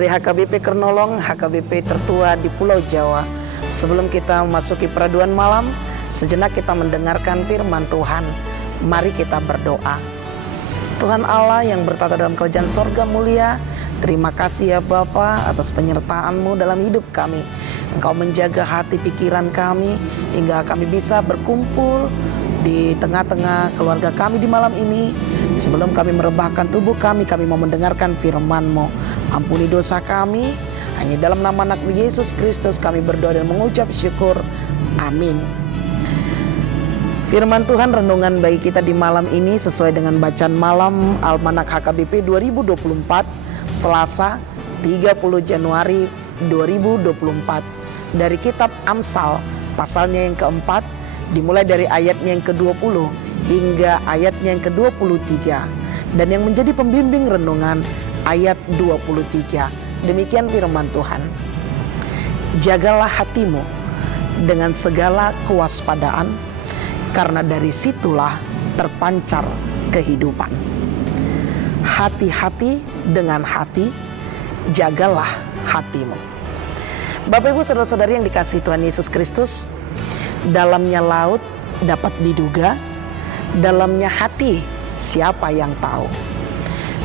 dari HKBP Kernolong, HKBP tertua di Pulau Jawa. Sebelum kita memasuki peraduan malam, sejenak kita mendengarkan firman Tuhan. Mari kita berdoa. Tuhan Allah yang bertata dalam kerajaan sorga mulia, terima kasih ya Bapa atas penyertaan-Mu dalam hidup kami. Engkau menjaga hati pikiran kami hingga kami bisa berkumpul di tengah-tengah keluarga kami di malam ini. Sebelum kami merebahkan tubuh kami mau mendengarkan firman-Mu. Ampuni dosa kami, hanya dalam nama anak-Mu Yesus Kristus kami berdoa dan mengucap syukur. Amin. Firman Tuhan renungan bagi kita di malam ini sesuai dengan bacaan malam Almanak HKBP 2024 Selasa 30 Januari 2024 dari kitab Amsal pasalnya yang keempat dimulai dari ayatnya yang ke-20 hingga ayatnya yang ke-23 dan yang menjadi pembimbing renungan ayat 23. Demikian firman Tuhan. Jagalah hatimu dengan segala kewaspadaan, karena dari situlah terpancar kehidupan. Hati-hati dengan hati, jagalah hatimu. Bapak Ibu saudara-saudari yang dikasihi Tuhan Yesus Kristus, dalamnya laut dapat diduga, dalamnya hati siapa yang tahu.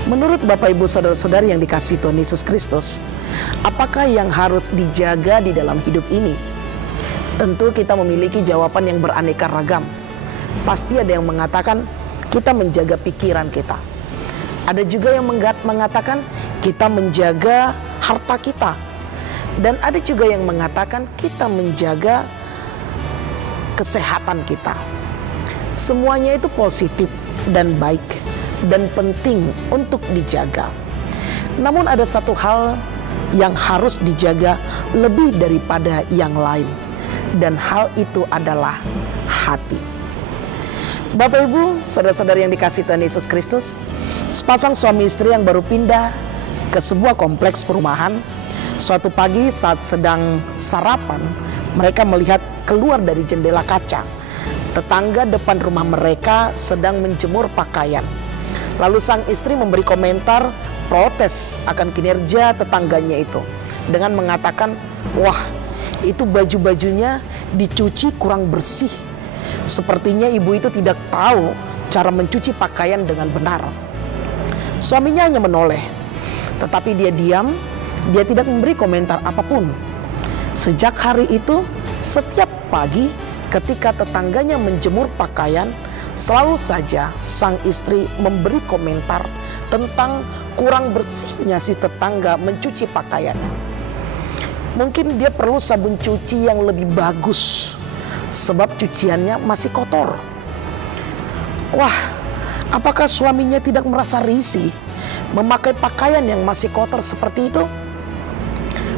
Menurut Bapak Ibu saudara-saudari yang dikasihi Tuhan Yesus Kristus, apakah yang harus dijaga di dalam hidup ini? Tentu kita memiliki jawaban yang beraneka ragam. Pasti ada yang mengatakan kita menjaga pikiran kita. Ada juga yang mengatakan kita menjaga harta kita. Dan ada juga yang mengatakan kita menjaga kesehatan kita. Semuanya itu positif dan baik dan penting untuk dijaga. Namun ada satu hal yang harus dijaga lebih daripada yang lain. Dan hal itu adalah hati. Bapak Ibu, saudara-saudari yang dikasihi Tuhan Yesus Kristus, sepasang suami istri yang baru pindah ke sebuah kompleks perumahan. Suatu pagi saat sedang sarapan, mereka melihat keluar dari jendela kaca. Tetangga depan rumah mereka sedang menjemur pakaian. Lalu sang istri memberi komentar protes akan kinerja tetangganya itu dengan mengatakan, "Wah, itu baju-bajunya dicuci kurang bersih. Sepertinya ibu itu tidak tahu cara mencuci pakaian dengan benar." Suaminya hanya menoleh, tetapi dia diam, dia tidak memberi komentar apapun. Sejak hari itu, setiap pagi ketika tetangganya menjemur pakaian, selalu saja sang istri memberi komentar tentang kurang bersihnya si tetangga mencuci pakaiannya. Mungkin dia perlu sabun cuci yang lebih bagus, sebab cuciannya masih kotor. Wah, apakah suaminya tidak merasa risih memakai pakaian yang masih kotor seperti itu?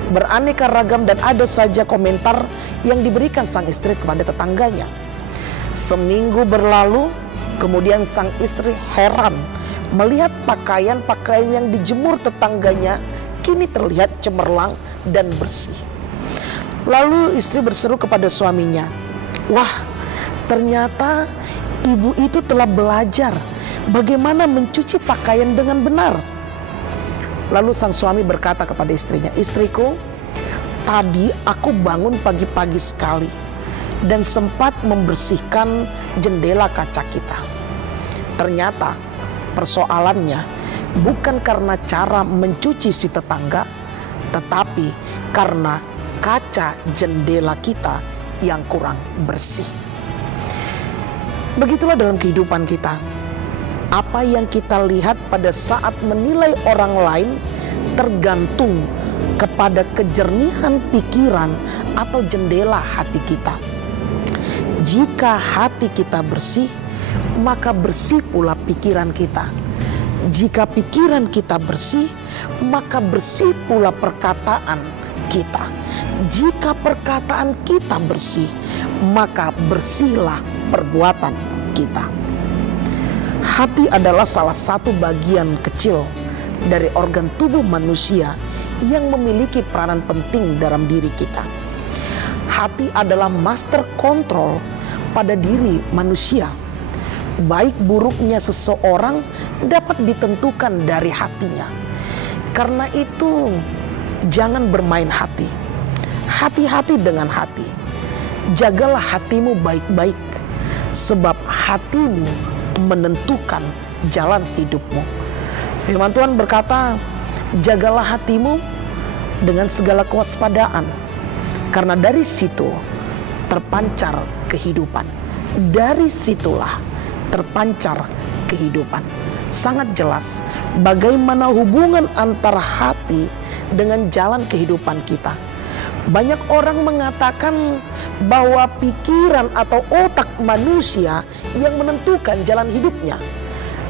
Beraneka ragam dan ada saja komentar yang diberikan sang istri kepada tetangganya. Seminggu berlalu, kemudian sang istri heran melihat pakaian-pakaian yang dijemur tetangganya kini terlihat cemerlang dan bersih. Lalu istri berseru kepada suaminya, "Wah, ternyata ibu itu telah belajar bagaimana mencuci pakaian dengan benar." Lalu sang suami berkata kepada istrinya, "Istriku, tadi aku bangun pagi-pagi sekali dan sempat membersihkan jendela kaca kita. Ternyata persoalannya bukan karena cara mencuci si tetangga, tetapi karena kaca jendela kita yang kurang bersih." Begitulah dalam kehidupan kita. Apa yang kita lihat pada saat menilai orang lain tergantung kepada kejernihan pikiran atau jendela hati kita. Jika hati kita bersih, maka bersih pula pikiran kita. Jika pikiran kita bersih, maka bersih pula perkataan kita. Jika perkataan kita bersih, maka bersihlah perbuatan kita. Hati adalah salah satu bagian kecil dari organ tubuh manusia yang memiliki peranan penting dalam diri kita. Hati adalah master control pada diri manusia. Baik buruknya seseorang dapat ditentukan dari hatinya. Karena itu jangan bermain hati. Hati-hati dengan hati. Jagalah hatimu baik-baik, sebab hatimu menentukan jalan hidupmu. Firman Tuhan berkata, jagalah hatimu dengan segala kewaspadaan, karena dari situ terpancar kehidupan. Dari situlah terpancar kehidupan. Sangat jelas bagaimana hubungan antara hati dengan jalan kehidupan kita. Banyak orang mengatakan bahwa pikiran atau otak manusia yang menentukan jalan hidupnya.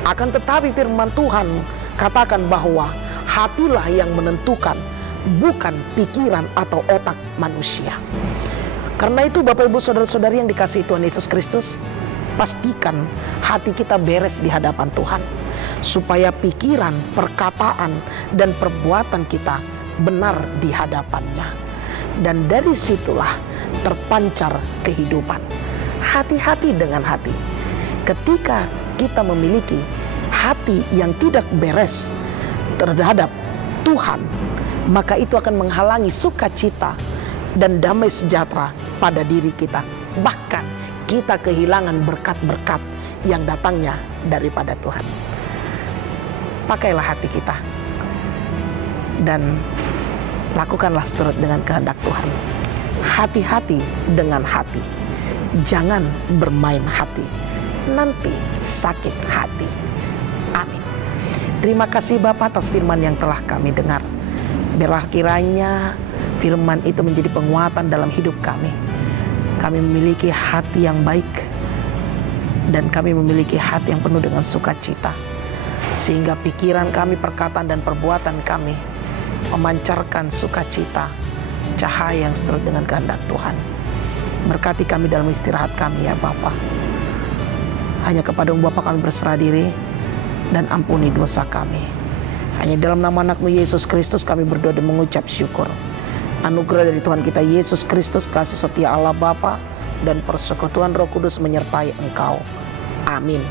Akan tetapi firman Tuhan katakan bahwa hatilah yang menentukan, bukan pikiran atau otak manusia. Karena itu Bapak Ibu Saudara-saudari yang dikasihi Tuhan Yesus Kristus, pastikan hati kita beres di hadapan Tuhan, supaya pikiran, perkataan, dan perbuatan kita benar di hadapannya. Dan dari situlah terpancar kehidupan. Hati-hati dengan hati. Ketika kita memiliki hati yang tidak beres terhadap Tuhan, maka itu akan menghalangi sukacita dan damai sejahtera pada diri kita. Bahkan kita kehilangan berkat-berkat yang datangnya daripada Tuhan. Pakailah hati kita dan lakukanlah seturut dengan kehendak Tuhan. Hati-hati dengan hati. Jangan bermain hati. Nanti sakit hati. Amin. Terima kasih Bapa atas firman yang telah kami dengar. Biarlah kiranya firman itu menjadi penguatan dalam hidup kami. Kami memiliki hati yang baik, dan kami memiliki hati yang penuh dengan sukacita, sehingga pikiran kami, perkataan, dan perbuatan kami memancarkan sukacita, cahaya yang seturut dengan kehendak Tuhan. Berkati kami dalam istirahat kami ya Bapa. Hanya kepada-Mu Bapa kami berserah diri, dan ampuni dosa kami. Hanya dalam nama anak-Mu Yesus Kristus kami berdoa dan mengucap syukur. Anugerah dari Tuhan kita Yesus Kristus, kasih setia Allah Bapa, dan persekutuan Roh Kudus menyertai engkau. Amin.